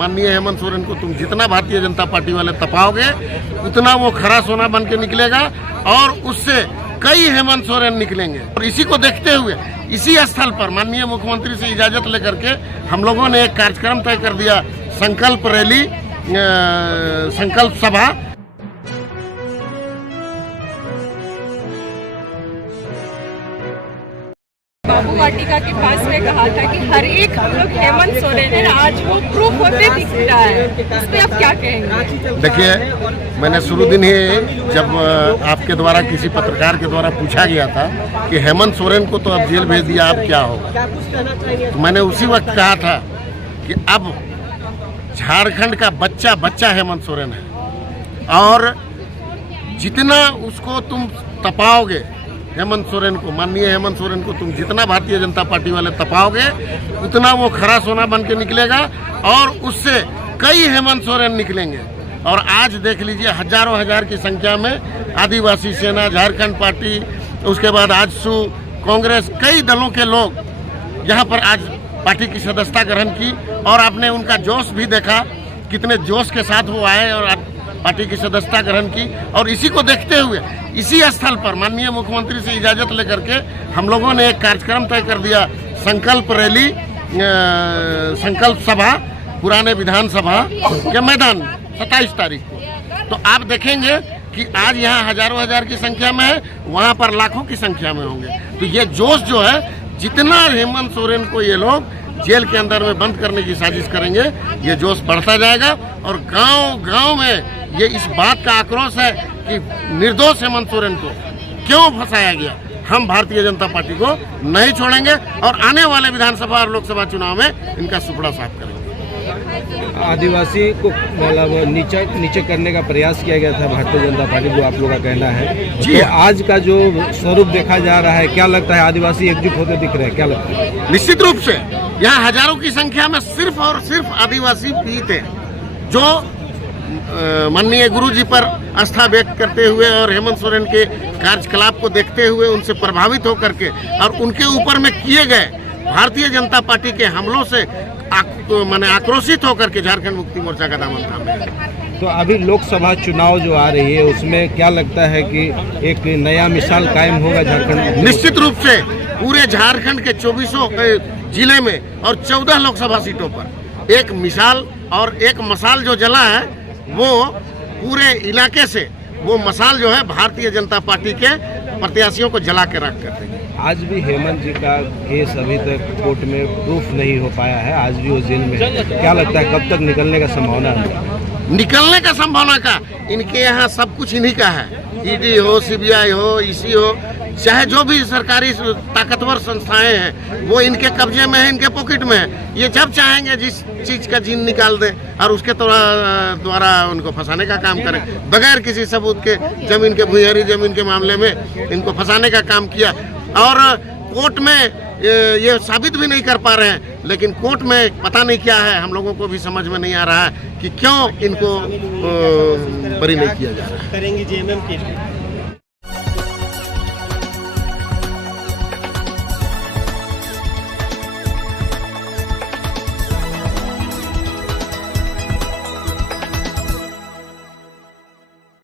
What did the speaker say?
माननीय हेमंत सोरेन को तुम जितना भारतीय जनता पार्टी वाले तपाओगे उतना वो खरा सोना बन के निकलेगा और उससे कई हेमंत सोरेन निकलेंगे। और इसी को देखते हुए इसी स्थल पर माननीय मुख्यमंत्री से इजाजत लेकर के हम लोगों ने एक कार्यक्रम तय कर दिया, संकल्प रैली, संकल्प सभा। बाबू वाटिका के पास में कहा था कि हर एक हम लोग हेमंत सोरेन है, आज वो प्रूफ होते दिख रहा है, इस पे आप क्या कहेंगे? देखिए, मैंने शुरू दिन ही जब आपके द्वारा किसी पत्रकार के द्वारा पूछा गया था कि हेमंत सोरेन को तो अब जेल भेज दिया, अब क्या होगा, तो मैंने उसी वक्त कहा था कि अब झारखंड का बच्चा बच्चा हेमंत सोरेन है और जितना उसको तुम तपाओगे हेमंत सोरेन को, माननीय हेमंत सोरेन को तुम जितना भारतीय जनता पार्टी वाले तपाओगे उतना वो खरा सोना बन के निकलेगा और उससे कई हेमंत सोरेन निकलेंगे। और आज देख लीजिए हजारों हजार की संख्या में आदिवासी सेना, झारखंड पार्टी, उसके बाद आजसू, कांग्रेस, कई दलों के लोग यहाँ पर आज पार्टी की सदस्यता ग्रहण की और आपने उनका जोश भी देखा, कितने जोश के साथ वो आए और पार्टी की सदस्यता ग्रहण की। और इसी को देखते हुए इसी स्थल पर माननीय मुख्यमंत्री से इजाजत लेकर के हम लोगों ने एक कार्यक्रम तय कर दिया, संकल्प रैली, संकल्प सभा पुराने विधानसभा के मैदान में 27 तारीख को। तो आप देखेंगे कि आज यहाँ हजारों हजार की संख्या में है, वहाँ पर लाखों की संख्या में होंगे। तो ये जोश जो है, जितना हेमंत सोरेन को ये लोग जेल के अंदर में बंद करने की साजिश करेंगे, ये जोश बढ़ता जाएगा। और गांव-गांव में ये इस बात का आक्रोश है कि निर्दोष हेमंत सोरेन को क्यों फंसाया गया। हम भारतीय जनता पार्टी को नहीं छोड़ेंगे और आने वाले विधानसभा और लोकसभा चुनाव में इनका सुपड़ा साफ करेंगे। आदिवासी को मतलब नीचे करने का प्रयास किया गया था भारतीय जनता पार्टी, जो आप लोगों का कहना है जी। तो आज का जो स्वरूप देखा जा रहा है, क्या लगता है आदिवासी एकजुट होते दिख रहे हैं, क्या लगता है? निश्चित रूप से यहाँ हजारों की संख्या में सिर्फ और सिर्फ आदिवासी पीड़ित हैं, जो माननीय गुरु जी पर आस्था व्यक्त करते हुए और हेमंत सोरेन के कार्यकलाप को देखते हुए उनसे प्रभावित होकर के और उनके ऊपर में किए गए भारतीय जनता पार्टी के हमलों से माने आक्रोशित होकर के झारखंड मुक्ति मोर्चा का दामन थामे। तो अभी लोकसभा चुनाव जो आ रही है उसमें क्या लगता है कि एक नया मिसाल कायम होगा झारखंड? निश्चित रूप से पूरे झारखंड के 24 जिले में और 14 लोकसभा सीटों पर एक मिसाल और एक मसाल जो जला है, वो पूरे इलाके से वो मसाल जो है भारतीय जनता पार्टी के प्रत्याशियों को जला के रख कर देंगे। आज भी हेमंत जी का केस अभी तक कोर्ट में प्रूफ नहीं हो पाया है, आज भी वो जेल में है। क्या लगता है कब तक निकलने का संभावना है? निकलने का संभावना का इनके यहाँ सब कुछ इन्हीं का है, ईडी हो, सीबीआई हो, ईसी हो, चाहे जो भी सरकारी ताकतवर संस्थाएं हैं वो इनके कब्जे में है, इनके पॉकेट में है। ये जब चाहेंगे जिस चीज का जीन निकाल दे और उसके द्वारा उनको फंसाने का काम करें, बगैर किसी सबूत के। जमीन के भूयरी जमीन के मामले में इनको फंसाने का काम किया और कोर्ट में ये साबित भी नहीं कर पा रहे हैं। लेकिन कोर्ट में पता नहीं क्या है, हम लोगों को भी समझ में नहीं आ रहा है कि क्यों इनको बरी नहीं किया जा रहा है। करेंगे जेएमएम के